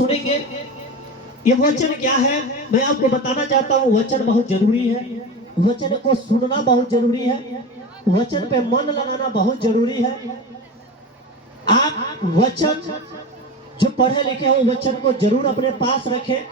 सुनेंगे। ये वचन क्या है मैं आपको बताना चाहता हूँ। वचन बहुत जरूरी है, वचन को सुनना बहुत जरूरी है, वचन पे मन लगाना बहुत जरूरी है। आप वचन जो पढ़े लिखे हो वचन को जरूर अपने पास रखें,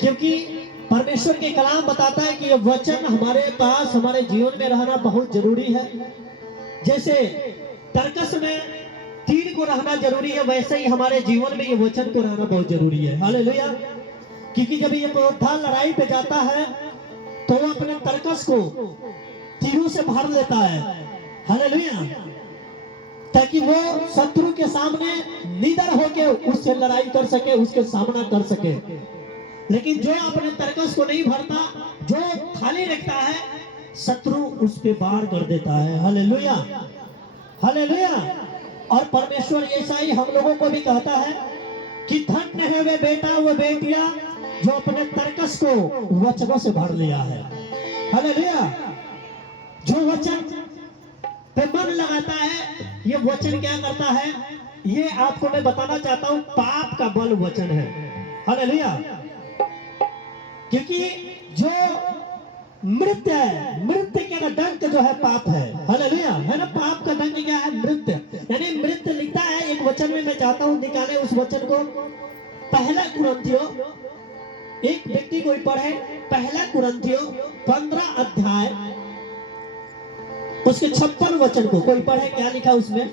क्योंकि परमेश्वर के कलाम बताता है कि ये वचन हमारे पास हमारे जीवन में रहना बहुत जरूरी है। जैसे तर्कस में तीर को रहना जरूरी है, वैसे ही हमारे जीवन में ये वचन को रहना बहुत जरूरी है। हालेलुया। क्योंकि जब ये योद्धा लड़ाई पे जाता है तो वो अपने तर्कस को तीरों से भर लेता है। हालेलुया। ताकि वो शत्रु के सामने निडर होके उससे लड़ाई कर सके, उसके सामना कर सके। लेकिन जो अपने तर्कस को नहीं भरता, जो खाली रखता है, शत्रु उस पे वार कर देता है। Hallelujah, hallelujah. और परमेश्वर ऐसा ही हम लोगों को भी कहता है कि धन्य है वे बेटा वो बेटियां जो अपने तर्कस को वचनों से भर लिया है। हालेलुया। जो वचन पे मन लगाता है, ये वचन क्या करता है, ये आपको मैं बताना चाहता हूं। पाप का बल वचन है। हालेलुया। क्योंकि जो मृत्यु है, मृत्यु का दंड जो है पाप है। हालेलुया, है ना। पाप का दंड क्या है? मृत्यु। यानी मृत्यु लिखता है एक वचन में, मैं चाहता हूं निकाले उस वचन को। पहला कुरिन्थियों, एक व्यक्ति कोई पढ़े, पहला कुरिन्थियों 15 अध्याय उसके 56 वचन को कोई पढ़े, क्या लिखा उसमें?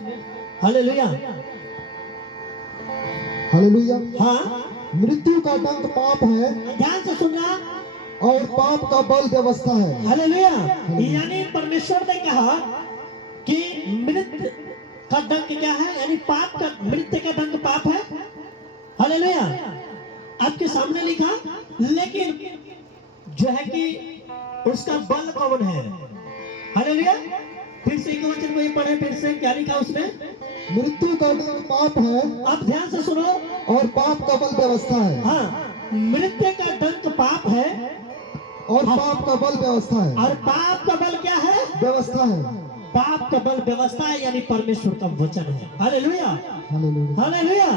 Hallelujah, hallelujah. हाँ। मृत्यु का दंड पाप है ध्यान से सुनना। और पाप का बल व्यवस्था है। हालेलुया। यानी परमेश्वर ने कहा कि मृत्यु का दंड क्या है, यानी पाप का, मृत्यु का दंड पाप है। हालेलुया। आपके सामने लिखा, लेकिन जो है कि उसका बल कौन है? हालेलुया। फिर से एक वचन को ये पढ़े, फिर से क्या लिखा उसमें? मृत्यु का दंड पाप है आप ध्यान से सुनो। और पाप का बल व्यवस्था है। हाँ, मृत्यु का दंड पाप है और पाप का बल व्यवस्था है। और पाप का बल क्या है? व्यवस्था है। पाप का बल व्यवस्था है, यानी परमेश्वर का वचन है। Hallelujah, hallelujah. हालेलुया।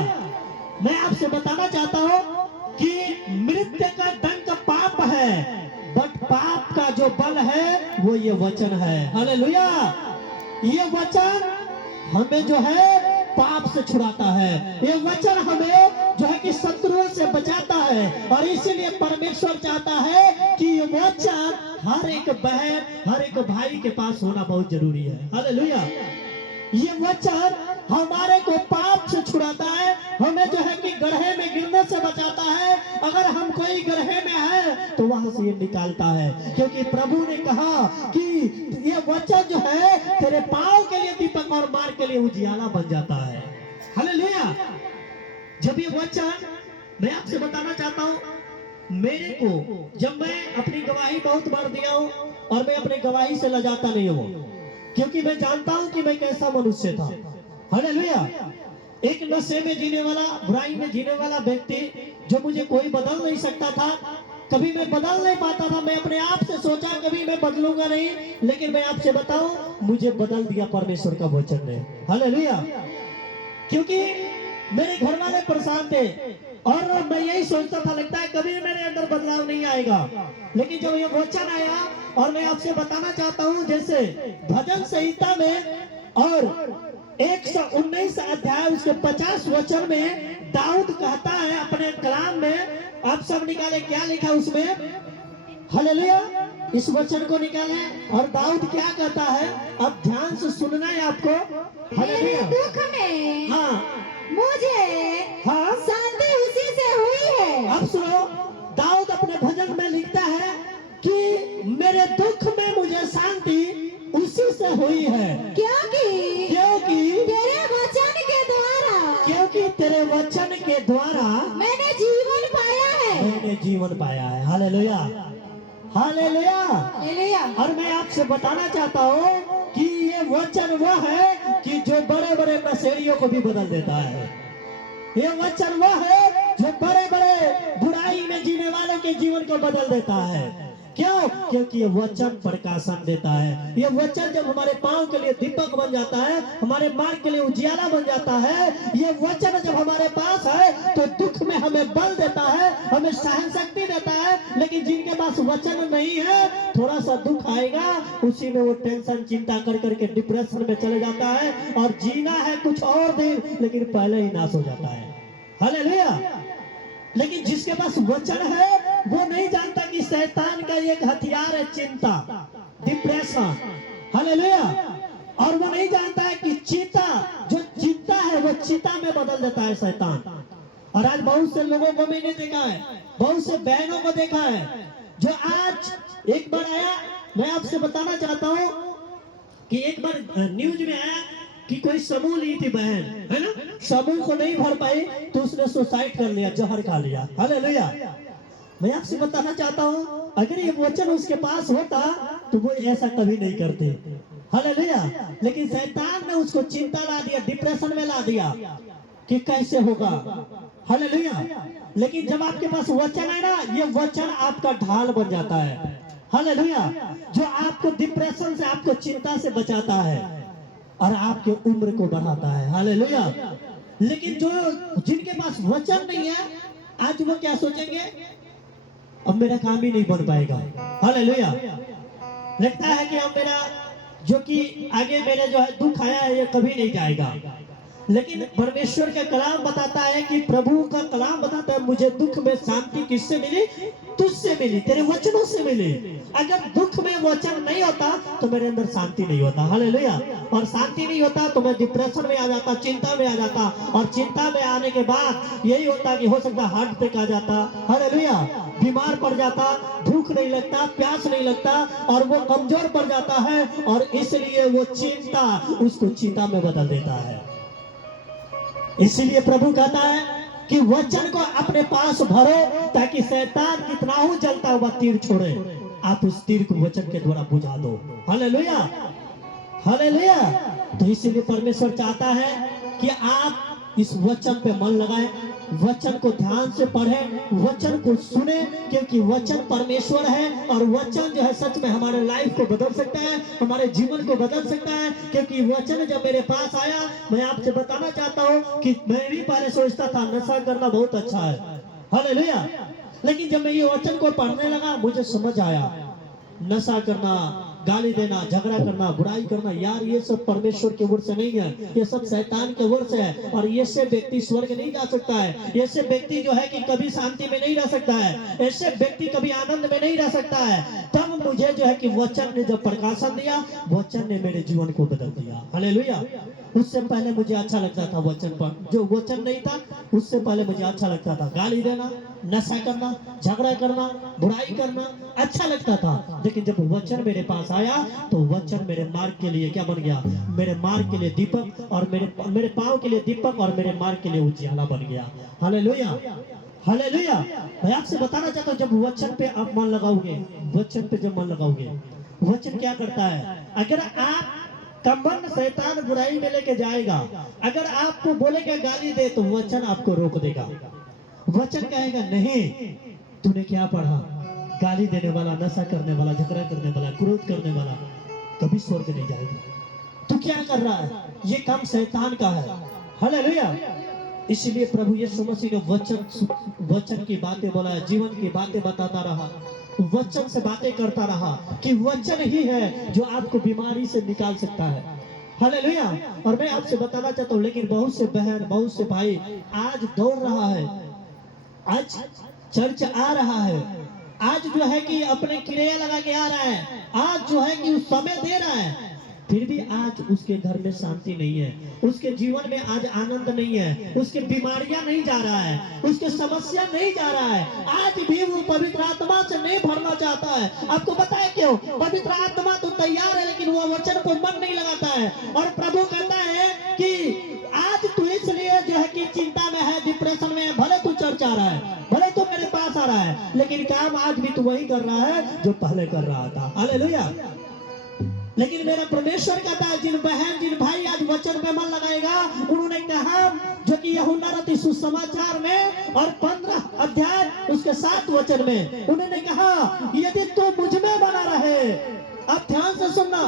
मैं आपसे बताना चाहता हूँ कि मृत्यु का दंड पाप है, बट पाप का जो बल है वो ये वचन है। हालेलुया। ये वचन हमें जो है पाप से छुड़ाता है, ये वचन हमें जो है कि शत्रुओं से बचाता है। और इसीलिए परमेश्वर चाहता है कि ये वचन हर एक बहन, हर एक भाई के पास होना बहुत जरूरी है। हालेलुया। ये वचन हमारे को पाप से छुड़ाता है, हमें जो है कि गड्ढे में गिरने से बचाता है। अगर हम कोई गड्ढे में है तो वहां से ये निकालता है, क्योंकि प्रभु ने कहा कि ये वचन जो है तेरे पांव के लिए दीपक और मार्ग के लिए उजियाला बन जाता है। हालेलुया। जब ये वचन, मैं आपसे बताना चाहता हूँ, मेरे को जब मैं अपनी गवाही बहुत बार दिया हूँ और मैं अपनी गवाही से लजाता नहीं हूँ, क्योंकि मैं जानता हूं कि मैं कैसा मनुष्य था। हालेलुया। एक नशे में जीने वाला, बुराई में जीने वाला व्यक्ति जो मुझे कोई बदल नहीं सकता था, कभी मैं बदल नहीं पाता था। मैं अपने आप से सोचा कभी मैं बदलूंगा नहीं, लेकिन मैं आपसे बताऊं, मुझे बदल दिया परमेश्वर का वचन ने। हालेलुया। क्योंकि मेरे घर वाले परेशान थे और मैं यही सोचता था, लगता है कभी मेरे अंदर बदलाव नहीं आएगा। लेकिन जब ये वचन आया, और मैं आपसे बताना चाहता हूं, जैसे भजन संहिता में और 119 अध्याय उसके 50 वचन में दाऊद कहता है अपने कलाम में, आप सब निकाले क्या लिखा उसमें? हालेलुया। इस वचन को निकाले और दाऊद क्या कहता है, अब ध्यान से सुनना है आपको। मेरे दुख में हाँ, मुझे हाँ, शांति उसी से हुई है। अब सुनो, दाऊद अपने भजन में लिखता है कि मेरे दुख में मुझे शांति उसी से हुई है, क्योंकि तेरे वचन के द्वारा, क्योंकि तेरे वचन के द्वारा मैंने जीवन पाया है। मैंने जीवन पाया है। Hallelujah, hallelujah. हालेलुया। और मैं आपसे बताना चाहता हूँ कि ये वचन वह है कि जो बड़े बड़े नशेड़ियों को भी बदल देता है। ये वचन वह है जो बड़े बड़े बुराई में जीने वालों के जीवन को बदल देता है। क्यों? क्योंकि ये वचन प्रकाशन देता है। ये वचन जब हमारे पांव के लिए दीपक बन जाता है, हमारे मार्ग के लिए उजियाला बन जाता है, ये वचन जब हमारे पास है तो दुख में हमें बल देता है, हमें सहन शक्ति देता है। लेकिन जिनके पास वचन नहीं है, थोड़ा सा दुख आएगा, उसी में वो टेंशन चिंता कर करके डिप्रेशन में चले जाता है, और जीना है कुछ और दिन, लेकिन पहले ही नाश हो जाता है। हालेलुया। लेकिन जिसके पास वचन है, वो नहीं जानता कि शैतान का एक हथियार है चिंता, डिप्रेशन। हालेलुया। और वो नहीं जानता है कि चिंता, जो चिंता है वो चिता में बदल देता है शैतान। और आज बहुत से लोगों को मैंने देखा है, बहुत से बहनों को देखा है, जो आज एक बार आया, मैं आपसे बताना चाहता हूं कि एक बार न्यूज में आया कि कोई समूह ली थी बहन, है ना, समूह को नहीं भर पाई तो उसने सुसाइड कर लिया, जहर खा लिया। हालेलुया। मैं आपसे बताना चाहता हूं, अगर ये वचन उसके पास होता तो वो ऐसा कभी नहीं करते। हालेलुया। लेकिन शैतान ने उसको चिंता ला दिया, डिप्रेशन में ला दिया कि कैसे होगा। हालेलुया। लेकिन जब आपके पास वचन है ना, ये वचन आपका ढाल बन जाता है। हालेलुया। जो आपको डिप्रेशन से, आपको चिंता से बचाता है और आपके उम्र को बढ़ाता है। हालेलुया। लेकिन जो जिनके पास वचन नहीं है, आज वो क्या सोचेंगे, अब मेरा काम ही नहीं बन पाएगा। हालेलुया। लगता है कि अब मेरा जो कि आगे मेरे जो है दुख आया है, ये कभी नहीं जाएगा। लेकिन परमेश्वर का कलाम बताता है कि प्रभु का कलाम बताता है, मुझे दुख में शांति किससे मिली? तुझसे मिली, तेरे वचनों से मिली। अगर दुख में वचन नहीं होता तो मेरे अंदर शांति नहीं होता। हालेलुया। और शांति नहीं होता तो मैं डिप्रेशन में आ जाता, चिंता में आ जाता, और चिंता में आने के बाद यही होता कि हो सकता हार्ट अटैक आ जाता। हालेलुया। बीमार पड़ जाता, भूख नहीं लगता, प्यास नहीं लगता, और वो कमजोर पड़ जाता है, और इसलिए वो चिंता उसको चिंता में बदल देता है। इसीलिए प्रभु कहता है कि वचन को अपने पास भरो, ताकि शैतान कितना हो जलता हुआ तीर छोड़े, आप उस तीर को वचन के द्वारा बुझा दो। हालेलुया। हालेलुया। तो इसीलिए परमेश्वर चाहता है कि आप इस वचन पे मन लगाएं, वचन को ध्यान से पढ़ें, वचन को सुने, क्योंकि वचन परमेश्वर है, और वचन जो है सच में हमारे लाइफ को बदल सकता है, हमारे जीवन को बदल सकता है। क्योंकि वचन जब मेरे पास आया, मैं आपसे बताना चाहता हूँ कि मैं भी पहले सोचता था नशा करना बहुत अच्छा है। हालेलुया। लेकिन जब मैं ये वचन को पढ़ने लगा, मुझे समझ आया नशा करना, गाली देना, झगड़ा करना, बुराई करना, यार ये सब परमेश्वर के ओर से नहीं है, ये सब शैतान के ओर से है। और ये से व्यक्ति स्वर्ग नहीं जा सकता है, ये से व्यक्ति जो है कि कभी शांति में नहीं रह सकता है, ऐसे व्यक्ति कभी आनंद में नहीं रह सकता है। तब मुझे जो है कि वचन ने जब प्रकाशन दिया, वचन ने मेरे जीवन को बदल दिया। हालेलुया। उससे पहले मुझे अच्छा लगता था वचन पर, जो वचन नहीं था उससे पहले मुझे अच्छा लगता था गाली देना, नशा करना, झगड़ा करना, बुराई करना, अच्छा लगता था। लेकिन जब वचन मेरे पास आया तो वचन मेरे मार्ग के लिए क्या बन गया? मेरे मार्ग के लिए दीपक, और मेरे पांव के लिए दीपक, और मेरे मार्ग के लिए उजियाला बन गया। हालेलुया। हालेलुया। मैं आपसे बताना चाहता हूँ, जब वचन पे आप मन लगाओगे, वचन पे जब मन लगाओगे, वचन क्या करता है? अगर आप कमबंद शैतान बुराई में लेके जाएगा, अगर आपको बोलेगा गाली दे, तो वचन आपको रोक देगा। वचन कहेगा नहीं, तूने क्या पढ़ा? गाली देने वाला, नशा करने वाला, झगड़ा करने वाला, क्रोध करने वाला कभी स्वर्ग नहीं जाएगा। तू क्या कर रहा है? ये काम शैतान का है। हालेलुया। इसलिए प्रभु यीशु मसीह ने वचन की बातें बोला, जीवन की बातें बताता रहा, वचन से बातें करता रहा कि वचन ही है जो आपको बीमारी से निकाल सकता है। हालेलुया। और मैं आपसे बताना चाहता हूँ, लेकिन बहुत से बहन, बहुत से भाई आज दौड़ रहा है, आज चर्च आ रहा है, आज जो है कि अपने क्रिया लगा के आ रहा है, आज जो है कि उस समय दे रहा है, फिर भी आज उसके घर में शांति नहीं है, उसके जीवन में आज आनंद नहीं है, उसके बीमारियां नहीं जा रहा है, उसके समस्या नहीं जा रहा है, आज भी वो पवित्र आत्मा से नहीं भरना चाहता है। आपको पता है क्यों? पवित्र आत्मा तो तैयार है, लेकिन वो वचन को मन नहीं लगाता है। और प्रभु कहता है कि आज तू इसलिए जो है कि चिंता में है, डिप्रेशन में है, भले तू चर्च आ रहा है, भले तू मेरे पास आ रहा है, लेकिन काम आज भी तू वही कर रहा है जो पहले कर रहा था। हालेलुया। लेकिन मेरा परमेश्वर कहता है जिन बहन जिन भाई आज वचन में मन लगाएगा, उन्होंने कहा जो कि यूहन्ना रचित सुसमाचार में और 15 अध्याय उसके 7 वचन में उन्होंने कहा यदि तू मुझ में बना रहे, आप ध्यान से सुनना,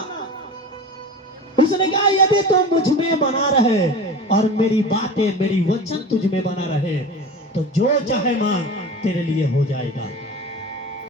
उसने कहा यदि तू मुझ में बना रहे और मेरी बातें मेरी वचन तुझ में बना रहे तो जो चाहे मांग तेरे लिए हो जाएगा।